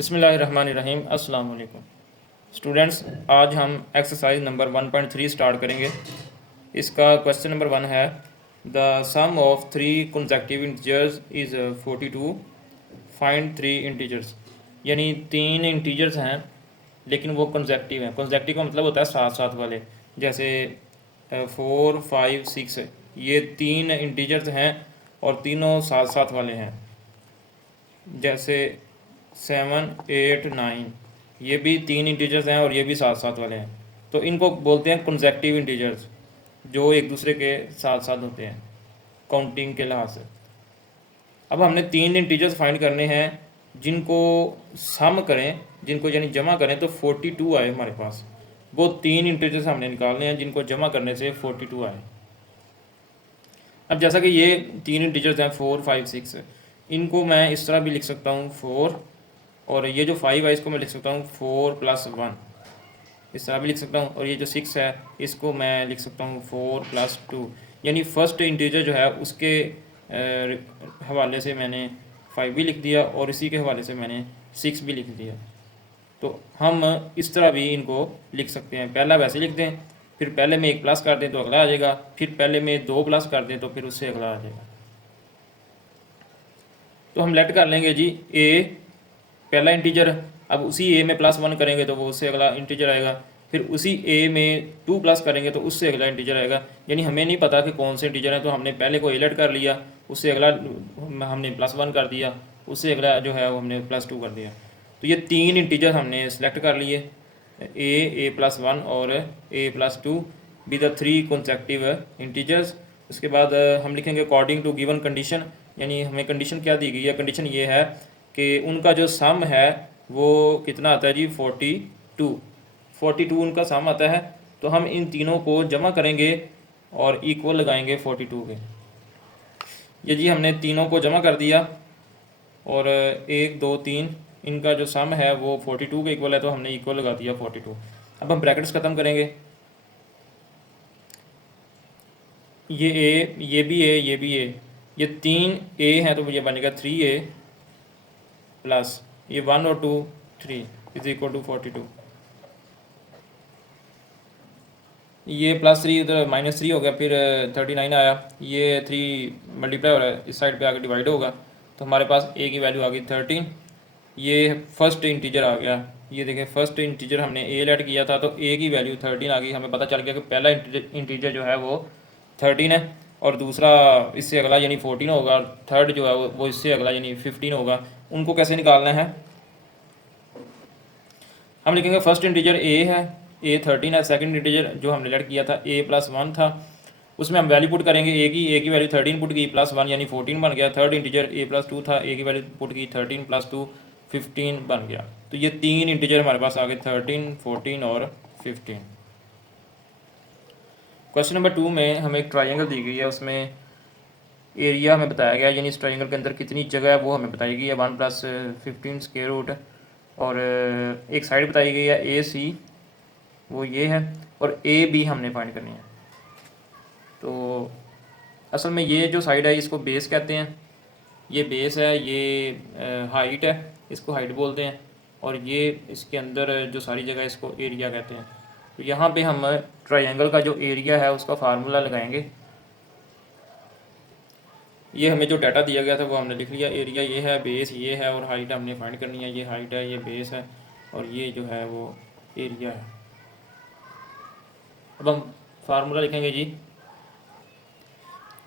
बिस्मिल्लाहिर्रहमानिर्रहीम। अस्सलाम वालेकुम स्टूडेंट्स, आज हम एक्सरसाइज नंबर 1.3 स्टार्ट करेंगे। इसका क्वेश्चन नंबर 1 है the sum of three consecutive integers is 42। Find three integers. यानी तीन इंटीजर्स हैं लेकिन वो कंसेक्टिव हैं। कंसेक्टिव का मतलब होता है साथ साथ वाले, जैसे 4, 5, 6। ये तीन इंटीजर्स हैं और तीनों साथ साथ वाले हैं। जैसे 7, 8, 9, ये भी तीन इंटीजर्स हैं और ये भी साथ साथ वाले हैं। तो इनको बोलते हैं कंसेक्टिव इंटीजर्स, जो एक दूसरे के साथ साथ होते हैं काउंटिंग के लिहाज से। अब हमने तीन इंटीजर्स फाइंड करने हैं जिनको सम करें, जिनको यानी जमा करें तो 42 आए हमारे पास। वो तीन इंटीजर्स हमने निकालने हैं जिनको जमा करने से 42 आए। अब जैसा कि ये तीन इंटीजर्स हैं 4, 5, 6, इनको मैं इस तरह भी लिख सकता हूँ 4, और ये जो 5 है इसको मैं लिख सकता हूँ 4 + 1, इस तरह भी लिख सकता हूँ। और ये जो 6 है इसको मैं लिख सकता हूँ 4 + 2। यानी फर्स्ट इंटीजर जो है उसके हवाले से मैंने 5 भी लिख दिया और इसी के हवाले से मैंने 6 भी लिख दिया। तो हम इस तरह भी इनको लिख सकते हैं। पहला वैसे लिख दें, फिर पहले में एक प्लस कर दें तो अगला आ जाएगा, फिर पहले में 2 प्लस कर दें तो फिर उससे अगला आ जाएगा। तो हम लेट कर लेंगे जी ए पहला इंटीजर। अब उसी ए में +1 करेंगे तो वो उससे अगला इंटीजर आएगा, फिर उसी ए में 2 प्लस करेंगे तो उससे अगला इंटीजर आएगा। यानी हमें नहीं पता कि कौन से इंटीजर है, तो हमने पहले को ए लेट कर लिया, उससे अगला हमने +1 कर दिया, उससे अगला जो है वो हमने +2 कर दिया। तो ये तीन इंटीजर हमने सेलेक्ट कर लिए, ए +1 और ए +2 be the three consecutive integers. उसके बाद हम लिखेंगे अकॉर्डिंग टू गिवन कंडीशन। यानी हमें कंडीशन क्या दी गई है, कंडीशन ये है कि उनका जो सम है वो कितना आता है जी 42 उनका सम आता है। तो हम इन तीनों को जमा करेंगे और इक्वल लगाएंगे 42 के। ये जी हमने तीनों को जमा कर दिया और 1, 2, 3 इनका जो सम है वो 42 के इक्वल है, तो हमने इक्वल लगा दिया 42। अब हम ब्रैकेट्स ख़त्म करेंगे। ये ए, ये भी ए, ये भी ए, ये तीन ए हैं तो ये बनेगा 3A प्लस ये 1 और 2 3 = 42। ये +3 उधर -3 हो गया, फिर 39 आया। ये 3 मल्टीप्लाई हो रहा है, इस साइड पे आके डिवाइड होगा, तो हमारे पास ए की वैल्यू आ गई 13। ये फर्स्ट इंटीजर आ गया। ये देखें फर्स्ट इंटीजर हमने ए लेट किया था तो ए की वैल्यू 13 आ गई। हमें पता चल गया कि पहला इंटीजर जो है वो 13 है और दूसरा इससे अगला यानी 14 होगा, थर्ड जो है वो इससे अगला यानी 15 होगा। उनको कैसे निकालना है, हम लिखेंगे फर्स्ट इंटीजर ए है, ए 13 है। सेकंड इंटीजर जो हमने लेट किया था ए +1 था, उसमें हम वैल्यू पुट करेंगे ए की वैल्यू 13 पुट की, +1 यानी 14 बन गया। थर्ड इंटीजर ए +2 था, ए की वैल्यू पुट की 13 + 2 15 बन गया। तो ये तीन इंटीजर हमारे पास आ गए 13, 14 और 15। क्वेश्चन नंबर 2 में हमें एक ट्राइंगल दी गई है, उसमें एरिया हमें बताया गया, यानी इस ट्राइंगल के अंदर कितनी जगह है वो हमें बताई गई है 1 + 15 स्क्वायर रूट। और एक साइड बताई गई है AC, वो ये है, और AB हमने फाइंड करनी है। तो असल में ये जो साइड है इसको बेस कहते हैं, ये बेस है, ये हाइट है, इसको हाइट बोलते हैं, और ये इसके अंदर जो सारी जगह इसको एरिया कहते हैं। तो यहाँ पे हम ट्रायंगल का जो एरिया है उसका फार्मूला लगाएंगे। ये हमें जो डाटा दिया गया था वो हमने लिख लिया। एरिया ये है, बेस ये है, और हाइट हमने फाइंड करनी है। ये हाइट है, ये बेस है, और ये जो है वो एरिया है। अब हम फार्मूला लिखेंगे जी।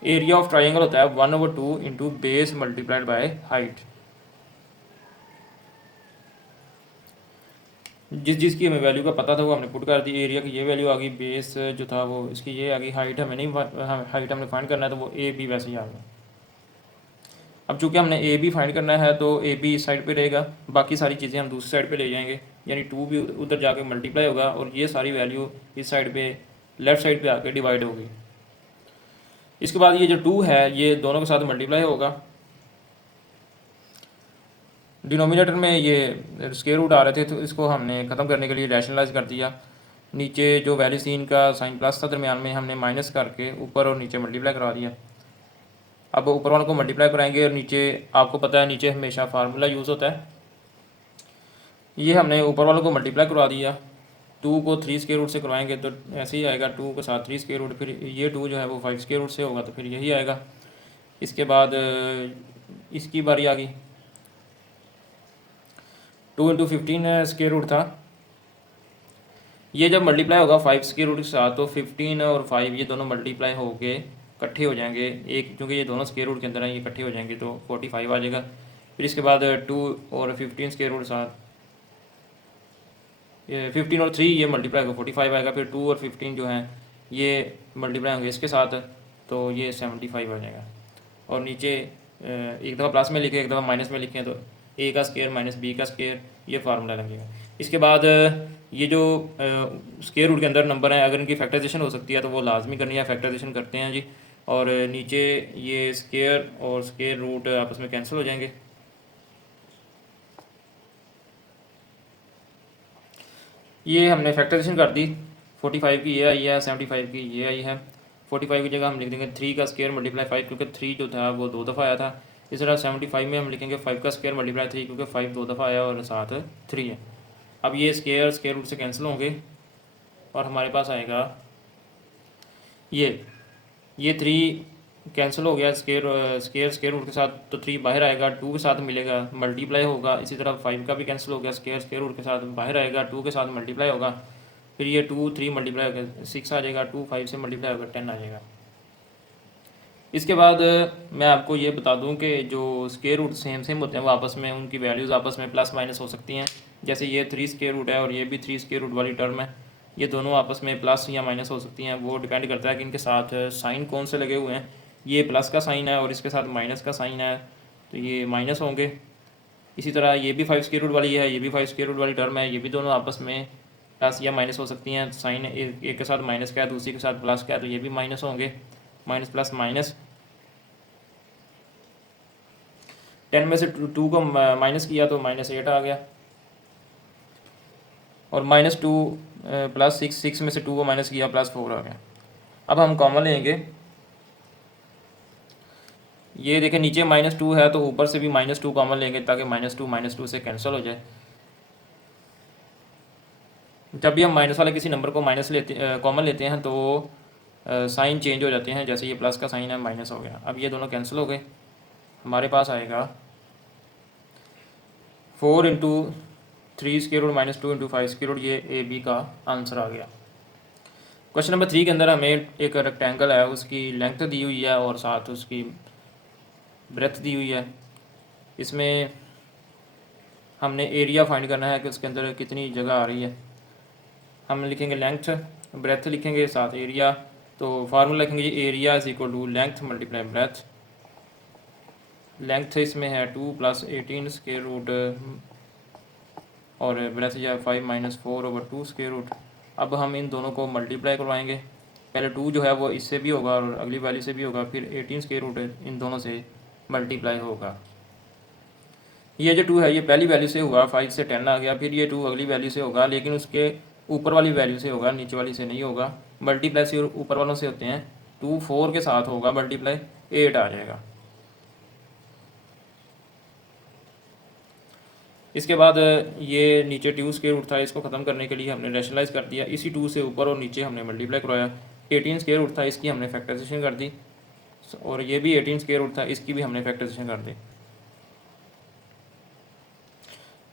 एरिया ऑफ ट्राइंगल होता है 1/2 into base multiplied by height. जिसकी हमें वैल्यू का पता था वो हमने पुट कर दी। एरिया की ये वैल्यू आ गई, बेस जो था वो इसकी ये आ गई, हाइट हमें नहीं, हाइट हमने फाइंड करना है तो वो AB वैसे ही आ गया। अब चूँकि हमने AB फाइंड करना है तो AB इस साइड पे रहेगा, बाकी सारी चीज़ें हम दूसरी साइड पे ले जाएंगे, यानी 2 भी उधर जाके मल्टीप्लाई होगा और ये सारी वैल्यू इस साइड पे लेफ़्ट साइड पे आके डिवाइड होगी। इसके बाद ये जो 2 है ये दोनों के साथ मल्टीप्लाई होगा। डिनोमिनेटर में ये स्क्वायर रूट आ रहे थे तो इसको हमने ख़त्म करने के लिए रैशनलाइज कर दिया। नीचे जो वैल्यू सी इनका साइन प्लस था दरमियान में, हमने माइनस करके ऊपर और नीचे मल्टीप्लाई करा दिया। अब ऊपर वालों को मल्टीप्लाई कराएंगे और नीचे आपको पता है नीचे हमेशा फार्मूला यूज़ होता है। ये हमने ऊपर वालों को मल्टीप्लाई करवा दिया, 2 को 3 स्क्वायर रूट से करवाएंगे तो ऐसे ही आएगा, 2 के साथ 3 स्क्वायर रूट, फिर ये 2 जो है वो 5 स्क्वायर रूट से होगा तो फिर यही आएगा। इसके बाद इसकी बारी आ गई, 2 इंटू 15 स्क्वायर रूट था, ये जब मल्टीप्लाई होगा 5 स्क्वायर रूट के साथ तो 15 और 5 ये दोनों मल्टीप्लाई होके इकट्ठे हो जाएंगे एक, क्योंकि ये दोनों स्क्वायर रूट के अंदर हैं, ये इकट्ठे हो जाएंगे तो 45 आ जाएगा। फिर इसके बाद 2 और 15 स्क्वायर रूट साथ, ये 15 और 3 ये मल्टीप्लाई होगा 45 आएगा। फिर 2 और 15 जो हैं ये मल्टीप्लाई होंगे इसके साथ तो ये 75 आ जाएगा। और नीचे एक दफ़ा प्लस में लिखे एक दफ़ा माइनस में लिखें तो ए का स्क्वायर माइनस बी का स्क्वायर, ये फार्मूला लगेगा। इसके बाद ये जो स्क्वायर रूट के अंदर नंबर हैं अगर इनकी फैक्टराइजेशन हो सकती है तो वो लाजमी करनी है, फैक्टराइजेशन करते हैं जी। और नीचे ये स्क्वायर और स्क्वायर रूट आपस में कैंसिल हो जाएंगे। ये हमने फैक्टराइजेशन कर दी, 45 की ये आई है, 75 की ये आई है। 45 की जगह हम लिख देंगे 3 का स्क्वायर मल्टीप्लाई 5, क्योंकि 3 जो था वो 2 दफ़ा आया था। इस तरह 75 में हम लिखेंगे 5 का स्क्वायर मल्टीप्लाई 3, क्योंकि 5 2 दफ़ा आया और साथ 3 है। अब ये स्क्वायर रूट से कैंसिल होंगे और हमारे पास आएगा ये 3 कैंसिल हो गया स्क्वायर रूट के साथ तो 3 बाहर आएगा, 2 के साथ मिलेगा मल्टीप्लाई होगा। इसी तरह 5 का भी कैंसिल हो गया, स्क्वायर रूट के साथ बाहर आएगा, 2 के साथ मल्टीप्लाई होगा। फिर ये 2 3 मल्टीप्लाई होगा 6 आ जाएगा, 2 5 से मल्टीप्लाई होगा 10 आ जाएगा। इसके बाद मैं आपको ये बता दूं कि जो स्क्वायर रूट सेम होते हैं वो आपस में उनकी वैल्यूज़ आपस में प्लस माइनस हो सकती हैं। जैसे ये 3 स्क्वायर रूट है और ये भी 3 स्क्वायर रूट वाली टर्म है, ये दोनों आपस में प्लस या माइनस हो सकती हैं। वो डिपेंड करता है कि इनके साथ साइन कौन से लगे हुए हैं। ये प्लस का साइन है और इसके साथ माइनस का साइन है तो ये माइनस होंगे। इसी तरह ये भी 5 स्क्वायर रूट वाली है, ये भी 5 स्क्वायर रूट वाली टर्म है, ये भी दोनों आपस में प्लस या माइनस हो सकती हैं। साइन एक के साथ माइनस का है, दूसरी के साथ प्लस का है तो ये भी माइनस होंगे, माइनस प्लस माइनस। 10 में से 2 को माइनस किया तो -8 आ गया, और -2 प्लस 6 में से 2 को माइनस किया +4 आ गया। अब हम कॉमन लेंगे, ये देखें नीचे -2 है तो ऊपर से भी -2 कॉमन लेंगे ताकि -2 से कैंसिल हो जाए। जब भी हम माइनस वाले किसी नंबर को कॉमन लेते हैं तो साइन चेंज हो जाते हैं, जैसे ये प्लस का साइन है माइनस हो गया। अब ये दोनों कैंसिल हो गए, हमारे पास आएगा 4 into 3 square root -2 into 5 square root, ये ए बी का आंसर आ गया। क्वेश्चन नंबर 3 के अंदर हमें एक रेक्टेंगल है, उसकी लेंथ दी हुई है और साथ उसकी ब्रेथ दी हुई है। इसमें हमने एरिया फाइंड करना है कि उसके अंदर कितनी जगह आ रही है। हम लिखेंगे लेंथ, ब्रेथ लिखेंगे साथ एरिया, तो फार्मूला लिखेंगे area is equal to length multiply breadth. Length इसमें है 2 + 18 स्क्वायर रूट और ब्रेथ जो है 5 - 4 / 2 स्क्वायर रूट। अब हम इन दोनों को मल्टीप्लाई करवाएंगे, पहले 2 जो है वो इससे भी होगा और अगली वैल्यू से भी होगा, फिर 18 स्क्वायर रूट इन दोनों से मल्टीप्लाई होगा। ये जो 2 है ये पहली वैल्यू से हुआ, 5 से 10 आ गया, फिर ये 2 अगली वैल्यू से होगा लेकिन उसके ऊपर वाली वैल्यू से होगा, नीचे वाली से नहीं होगा। मल्टीप्लाई से ऊपर वालों से होते हैं, 2 4 के साथ होगा मल्टीप्लाई, 8 आ जाएगा। इसके बाद ये नीचे 2 स्क्वायर रूट था, इसको ख़त्म करने के लिए हमने रैशनलाइज कर दिया, इसी 2 से ऊपर और नीचे हमने मल्टीप्लाई करवाया। 18 स्क्वायर रूट था, इसकी हमने फैक्टराइजेशन कर दी, और ये भी 18 स्क्वायर रूट था, इसकी भी हमने फैक्टराइजेशन कर दी,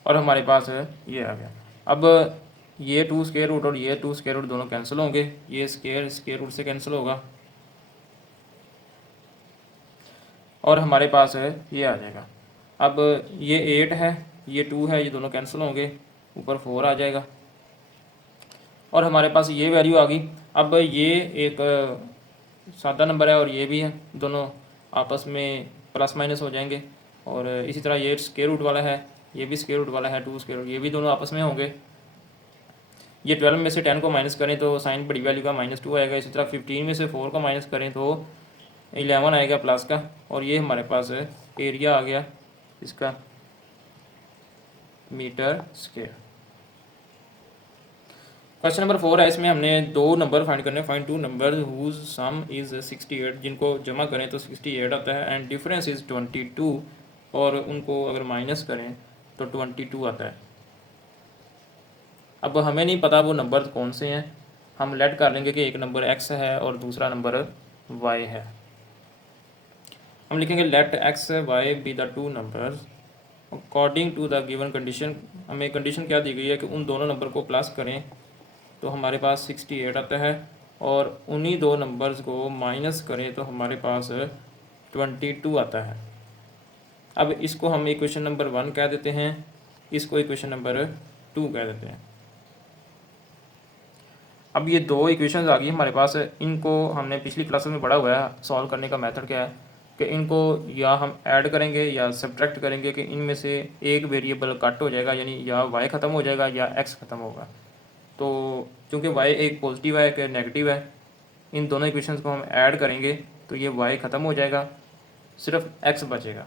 और हमारे पास ये आ गया। अब ये 2 स्क्वायर रूट और ये 2 स्क्वायर रूट दोनों कैंसिल होंगे, ये स्क्वायर रूट से कैंसिल होगा, और हमारे पास ये आ जाएगा। अब ये 8 है, ये 2 है, ये दोनों कैंसिल होंगे, ऊपर 4 आ जाएगा, और हमारे पास ये वैल्यू आ गई। अब ये एक सादा नंबर है और ये भी है, दोनों आपस में प्लस माइनस हो जाएंगे, और इसी तरह ये स्क्वायर रूट वाला है, ये भी स्क्वायर रूट वाला है 2 स्क्वायर रूट, ये भी दोनों आपस में होंगे। ये 12 में से 10 को माइनस करें तो साइन बड़ी वैल्यू का -2 आएगा। इसी तरह 15 में से 4 को माइनस करें तो 11 आएगा प्लस का, और ये हमारे पास एरिया आ गया इसका मीटर स्क्वायर। क्वेश्चन नंबर 4 है, इसमें हमने 2 नंबर फाइंड करने, find 2 number whose sum is 68, जिनको जमा करें तो 68 आता है, एंड डिफरेंस इज़ 22, और उनको अगर माइनस करें तो 22 आता है। अब हमें नहीं पता वो नंबर कौन से हैं, हम लेट कर लेंगे कि एक नंबर x है और दूसरा नंबर y है। हम लिखेंगे let x y be the two numbers according to the given condition. हमें कंडीशन क्या दी गई है कि उन दोनों नंबर को प्लस करें तो हमारे पास 68 आता है, और उन्हीं दो नंबर्स को माइनस करें तो हमारे पास 22 आता है। अब इसको हम इक्वेशन नंबर 1 कह देते हैं, इसको इक्वेशन नंबर 2 कह देते हैं। अब ये दो इक्वेशंस आ गई हमारे पास, इनको हमने पिछली क्लासेस में पढ़ा हुआ है। सॉल्व करने का मेथड क्या है कि इनको या हम ऐड करेंगे या सब्ट्रैक्ट करेंगे कि इनमें से एक वेरिएबल कट हो जाएगा, यानी या y ख़त्म हो जाएगा या x ख़त्म होगा। तो चूँकि y एक पॉजिटिव है कि नेगेटिव है, इन दोनों इक्वेशंस को हम ऐड करेंगे तो ये y ख़त्म हो जाएगा, सिर्फ x बचेगा।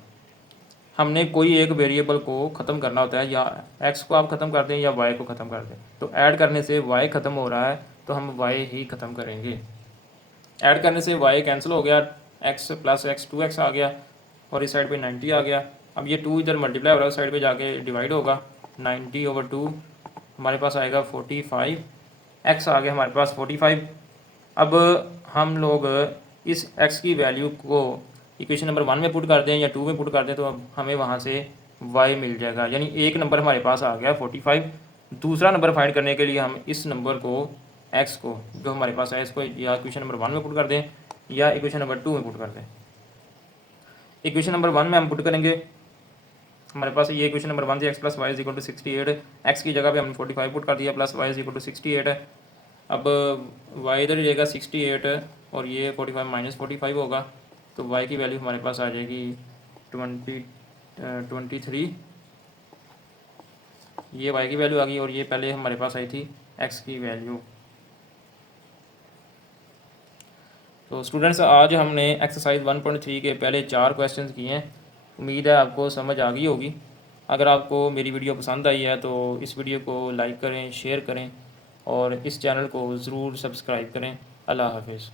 हमने कोई एक वेरिएबल को ख़त्म करना होता है, या x को आप ख़त्म कर दें या y को ख़त्म कर दें। तो ऐड करने से y ख़त्म हो रहा है तो हम y ही ख़त्म करेंगे। ऐड करने से y कैंसिल हो गया, x प्लस x 2x आ गया और इस साइड पे 90 आ गया। अब ये 2 इधर मल्टीप्लाई हो रहा है, उस साइड पे जाके डिवाइड होगा, 90/2 हमारे पास आएगा 45, x आ गया हमारे पास 45। अब हम लोग इस x की वैल्यू को इक्वेशन नंबर 1 में पुट कर दें या 2 में पुट कर दें तो अब हमें वहाँ से y मिल जाएगा, यानी एक नंबर हमारे पास आ गया 45। दूसरा नंबर फाइंड करने के लिए हम इस नंबर को x को जो हमारे पास है इसको या इक्वेशन नंबर 1 में पुट कर दें या इक्वेशन नंबर 2 में पुट कर दें। इक्वेशन नंबर 1 में हम पुट करेंगे, हमारे पास ये इक्वेशन नंबर 1 थी x plus Y is equal to 68, x की जगह पे हमने 45 पुट कर दिया, plus Y is equal to 68 है। अब y इधर ही रहेगा 68 और ये 45 माइनस 45 होगा, तो y की वैल्यू हमारे पास आ जाएगी 23। ये y की वैल्यू आ गई और ये पहले हमारे पास आई थी x की वैल्यू। तो स्टूडेंट्स आज हमने एक्सरसाइज 1.3 के पहले 4 क्वेश्चंस किए हैं। उम्मीद है आपको समझ आ गई होगी। अगर आपको मेरी वीडियो पसंद आई है तो इस वीडियो को लाइक करें, शेयर करें और इस चैनल को ज़रूर सब्सक्राइब करें। अल्लाह हाफिज़।